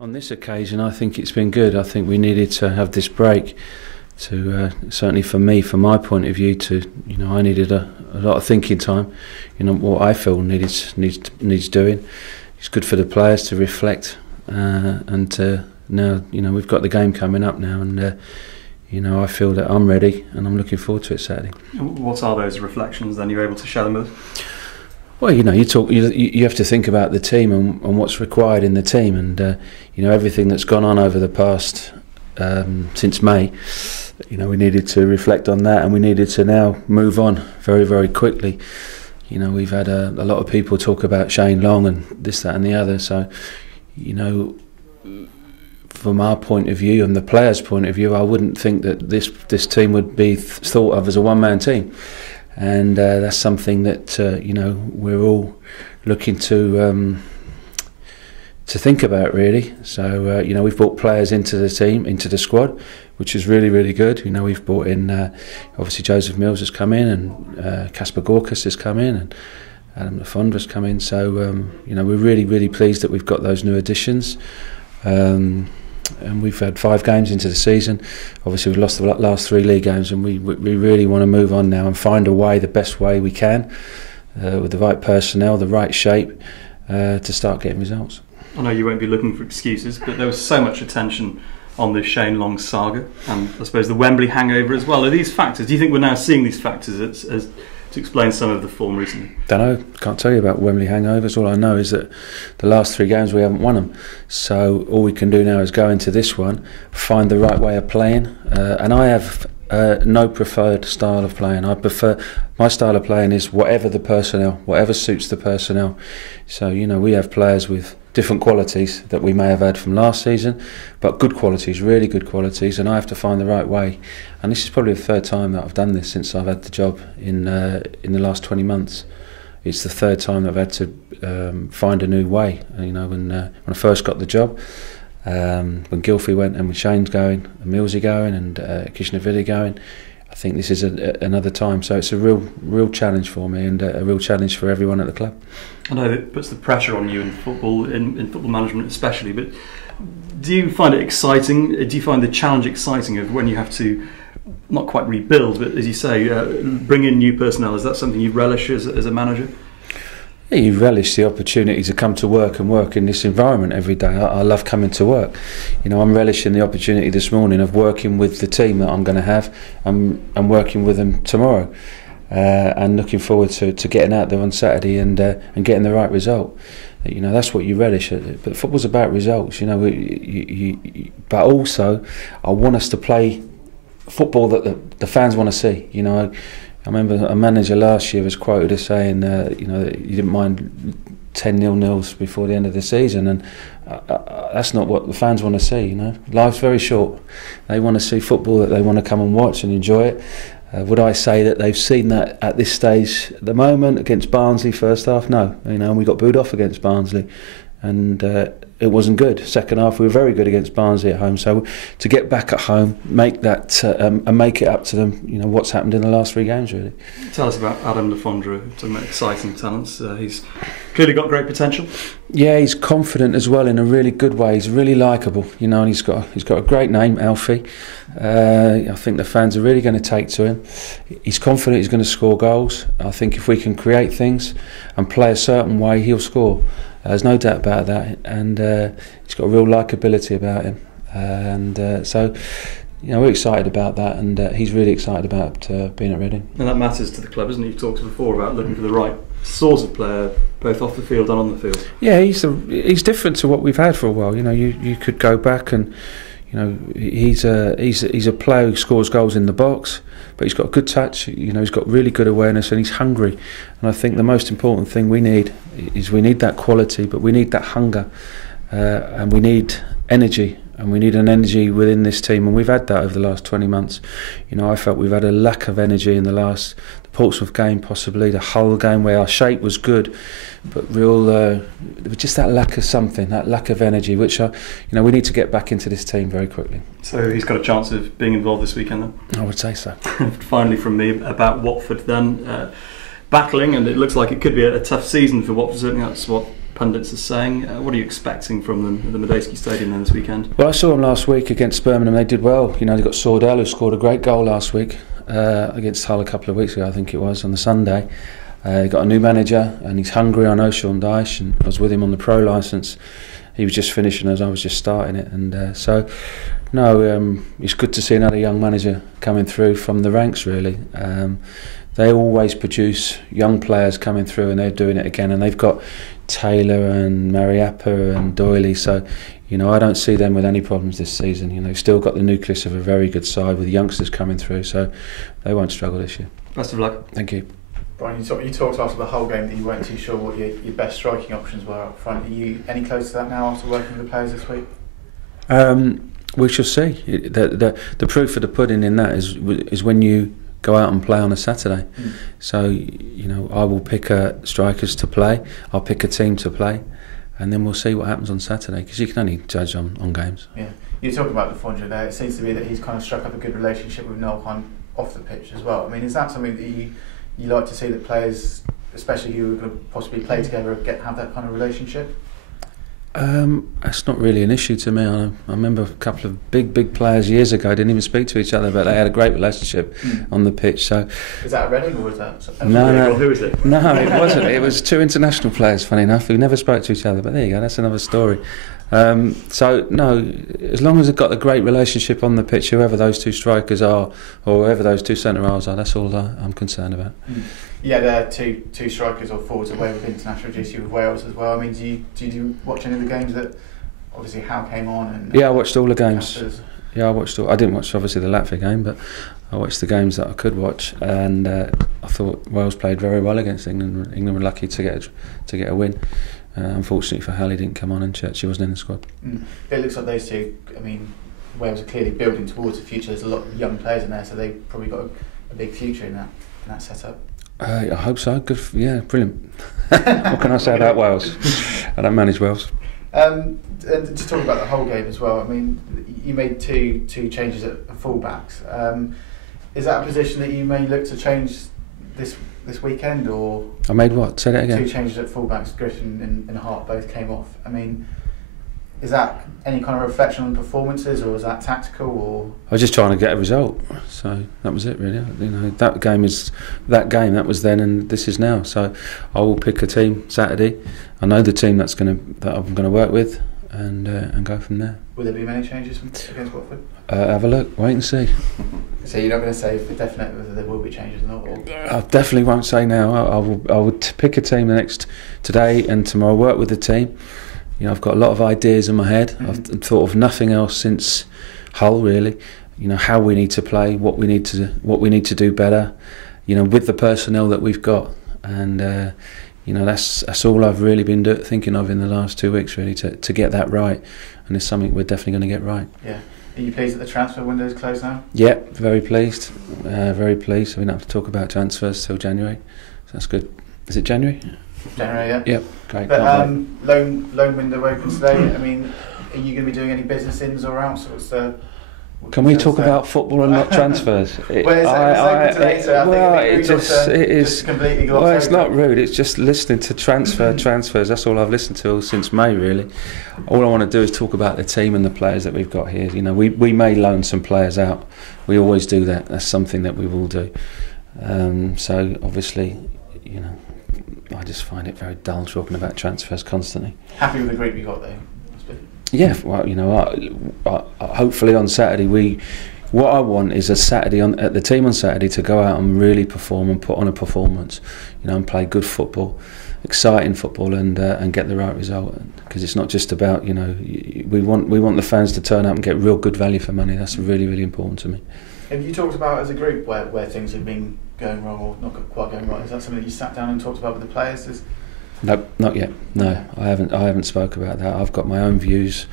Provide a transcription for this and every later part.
On this occasion, I think it's been good. I think we needed to have this break to, certainly for me, from my point of view, I needed a lot of thinking time. What I feel needs doing. It's good for the players to reflect, and now, we've got the game coming up now, and I feel that I'm ready, and I'm looking forward to it Saturday. What are those reflections then? You're able to share them with us? Well, you have to think about the team and what's required in the team, and everything that's gone on over the past since May. We needed to reflect on that, and we needed to now move on very, very quickly. We've had a lot of people talk about Shane Long and this, that, and the other. So, from our point of view and the players' point of view, I wouldn't think that this team would be thought of as a one-man team. And that's something that we're all looking to think about, really. So we've brought players into the team, into the squad, which is really, really good. We've brought in obviously Joseph Mills has come in, and Kasper Gorkas has come in, and Adam Lafondra has come in. So we're really, really pleased that we've got those new additions. And we've had 5 games into the season. Obviously, we've lost the last 3 league games, and we really want to move on now and find a way, the best way we can, with the right personnel, the right shape, to start getting results. I know you won't be looking for excuses, but there was so much attention on this Shane Long saga, and I suppose the Wembley hangover as well. Are these factors? Do you think we're now seeing these factors as to explain some of the form recently? Don't know. Can't tell you about Wembley hangovers. All I know is that the last 3 games we haven't won them. So all we can do now is go into this one, find the right way of playing. And I have no preferred style of playing. My style of playing is whatever the personnel, whatever suits the personnel. So we have players with different qualities that we may have had from last season, but good qualities, really good qualities, and I have to find the right way. And this is probably the 3rd time that I've done this since I've had the job in the last 20 months. It's the 3rd time that I've had to find a new way. When I first got the job, when Gylfi went, and with Shane's going, and Millsy going, and Kishnavili going, I think this is another time. So it's a real challenge for me, and a real challenge for everyone at the club. I know it puts the pressure on you in football, in football management especially, but do you find it exciting? Do you find the challenge exciting of when you have to not quite rebuild, but as you say, bring in new personnel? Is that something you relish as a manager? Yeah, you relish the opportunity to come to work and work in this environment every day. I love coming to work. I'm relishing the opportunity this morning of working with the team that I'm going to have, and working with them tomorrow, and looking forward to getting out there on Saturday and getting the right result. That's what you relish. But football's about results. But also, I want us to play football that the fans want to see. I remember a manager last year was quoted as saying, that he didn't mind 10 0-0s before the end of the season, and that's not what the fans want to see. Life's very short. They want to see football that they want to come and watch and enjoy it. Would I say that they've seen that at this stage at the moment against Barnsley first half? No. And we got booed off against Barnsley, and it wasn't good. Second half we were very good against Barnsley at home. So to get back at home, make that and make it up to them. What's happened in the last 3 games, really. Tell us about Adam Lafondra. Talking about exciting talents. He's clearly got great potential. Yeah, he's confident as well in a really good way. He's really likeable, and he's got a great name, Alfie. I think the fans are really going to take to him. He's confident he's going to score goals. I think if we can create things and play a certain way, he'll score. There's no doubt about that, and he's got a real likeability about him, and so we're excited about that, and he's really excited about being at Reading. And that matters to the club, isn't it? You've talked before about looking for the right sort of player, both off the field and on the field. Yeah, he's different to what we've had for a while. You could go back and he's a player who scores goals in the box, but he's got a good touch. He's got really good awareness, and he's hungry. And I think the most important thing we need that quality, but we need that hunger, and we need energy, and we need an energy within this team, and we've had that over the last 20 months. I felt we've had a lack of energy in the Portsmouth game, possibly the Hull game, where our shape was good, but just that lack of something, that lack of energy, which we need to get back into this team very quickly. So he's got a chance of being involved this weekend then? I would say so. Finally from me about Watford then, battling, and it looks like it could be a tough season for Watford. Certainly that's what pundits are saying. What are you expecting from them at the Medeski Stadium then this weekend? Well, I saw them last week against Birmingham. They did well. You know, they got Sordell, who scored a great goal last week against Hull a couple of weeks ago, I think it was, on the Sunday. They got a new manager, and he's hungry. I know Sean Dyche, and I was with him on the pro licence. He was just finishing as I was just starting it, and it's good to see another young manager coming through from the ranks, really. They always produce young players coming through, and they're doing it again, and they've got Taylor and Mariappa and Doyley, so you know, I don't see them with any problems this season. You know, they've still got the nucleus of a very good side with youngsters coming through, so they won't struggle this year. Best of luck. Thank you. Brian, you talked after the whole game that you weren't too sure what your best striking options were up front. Are you any closer to that now after working with the players this week? We shall see. The proof of the pudding in that is when you go out and play on a Saturday. So, you know, I will pick strikers to play, I'll pick a team to play, and then we'll see what happens on Saturday, because you can only judge on games. Yeah, you talk about the Fonja there. It seems to be that he's kind of struck up a good relationship with Noel Hunt off the pitch as well. I mean, is that something that you like to see, that players, especially who are going to possibly play together, have that kind of relationship? That's not really an issue to me. I remember a couple of big players years ago didn't even speak to each other, but they had a great relationship on the pitch. So is that Reading or was that? No. Who is it? No, it wasn't. It was two international players, funny enough, who never spoke to each other. But there you go. That's another story. So no, as long as they've got a great relationship on the pitch, whoever those two strikers are, or whoever those two centre halves are, that's all I'm concerned about. Yeah, there are two strikers or forwards away with international duty with Wales as well. I mean, do you watch any of the games that obviously Howe came on? And yeah, I watched all the games. Casters? Yeah, I watched all. I didn't watch obviously the Latvia game, but I watched the games that I could watch, and I thought Wales played very well against England. England were lucky to get a win. Unfortunately for Hal, he didn't come on, and Churchy wasn't in the squad. It looks like those two. I mean, Wales are clearly building towards the future. There's a lot of young players in there, so they've probably got a big future in that setup. I hope so. Good. Yeah, brilliant. What can I say about Wales? I don't manage Wales. And just talking about the whole game as well. I mean, you made two changes at fullbacks. Is that a position that you may look to change this weekend, or? I made what? Say that again. Two changes at fullbacks. Griffin and Hart both came off. I mean, is that any kind of reflection on performances, or is that tactical? Or I was just trying to get a result, so that was it really. You know, that game that was then, and this is now. So I will pick a team Saturday. I know the team that I'm going to work with, and go from there. Will there be many changes against Watford? Have a look, wait and see. So you're not going to say for definite whether there will be changes or not? Or? I definitely won't say now. I will pick a team today and tomorrow. Work with the team. You know, I've got a lot of ideas in my head. I've thought of nothing else since Hull, really. You know, how we need to play, what we need to do better. You know, with the personnel that we've got, and you know, that's all I've really been thinking of in the last 2 weeks, really, to get that right. And it's something we're definitely going to get right. Yeah. Are you pleased that the transfer window is closed now? Yeah, very pleased. Very pleased. We don't have to talk about transfers till January. So that's good. Is it January? January, yeah. Yep, great. But loan window opens today. I mean, are you going to be doing any business ins or outs? Can we talk about football and not transfers? It's open today, so I think it's completely glossed over. Well, it's not rude. It's just listening to transfers. That's all I've listened to since May, really. All I want to do is talk about the team and the players that we've got here. You know, we may loan some players out. We always do that. That's something that we will do. So obviously, you know, I just find it very dull talking about transfers constantly. Happy with the group you got there? Yeah, well, you know, hopefully on Saturday what I want is at the team on Saturday to go out and really perform and put on a performance, you know, and play good football, exciting football, and get the right result. Because it's not just about, you know, we want the fans to turn up and get real good value for money. That's really, really important to me. Have you talked about as a group where things have been going wrong or not quite going right? Is that something that you sat down and talked about with the players? No, not yet. No, I haven't spoke about that. I've got my own views,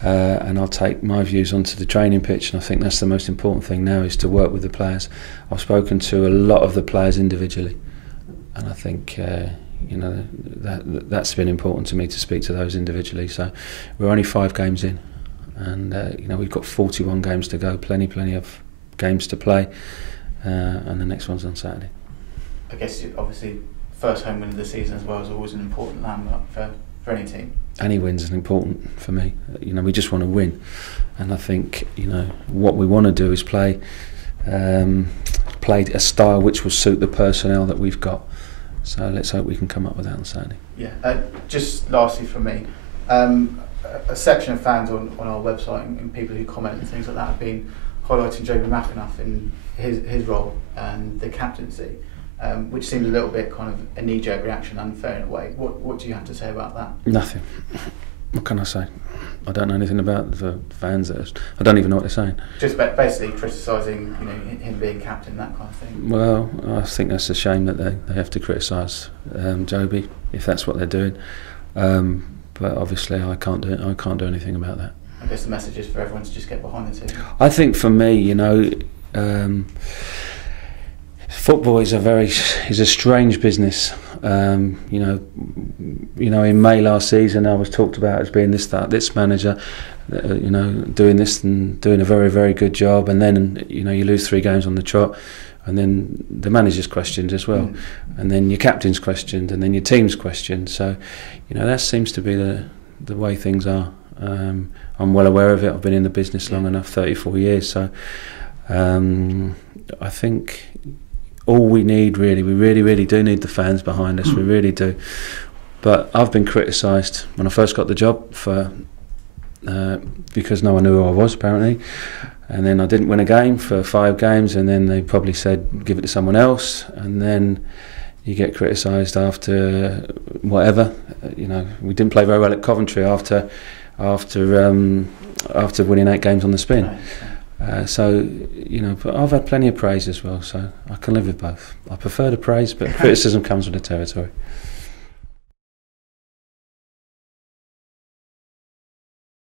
and I'll take my views onto the training pitch. And I think that's the most important thing now, is to work with the players. I've spoken to a lot of the players individually, and I think you know, that's been important to me, to speak to those individually. So we're only 5 games in, and you know, we've got 41 games to go. Plenty of games to play, and the next one's on Saturday. I guess obviously, first home win of the season as well is always an important landmark for for any team? Any wins is important for me. You know, we just want to win, and I think, you know, what we want to do is play a style which will suit the personnel that we've got. So let's hope we can come up with that on Saturday. Yeah. Just lastly from me, a section of fans on our website and people who comment and things like that have been highlighting Joby McAnuff in his role and the captaincy, which seemed a little bit kind of a knee-jerk reaction, unfair in a way. What do you have to say about that? Nothing. What can I say? I don't know anything about the fans. I don't even know what they're saying. Just basically criticising, you know, him being captain, that kind of thing. Well, I think that's a shame that they have to criticise Joby if that's what they're doing. But obviously, I can't do it. I can't do anything about that. I guess the message is for everyone to just get behind the team. I think for me, you know, football is a strange business. You know, in May last season, I was talked about as being this manager, you know, doing this and doing a very, very good job, and then, you know, you lose 3 games on the trot, and then the manager's questioned as well, and then your captain's questioned, and then your team's questioned. So, you know, that seems to be the way things are. I'm well aware of it. I've been in the business long enough, 34 years. So, I think all we need, really, we really do need the fans behind us. We really do. But I've been criticised when I first got the job for because no one knew who I was, apparently. And then I didn't win a game for 5 games, and then they probably said give it to someone else. And then you get criticised after whatever. You know, we didn't play very well at Coventry after winning 8 games on the spin. So, you know, but I've had plenty of praise as well, so I can live with both. I prefer the praise, but criticism comes with the territory.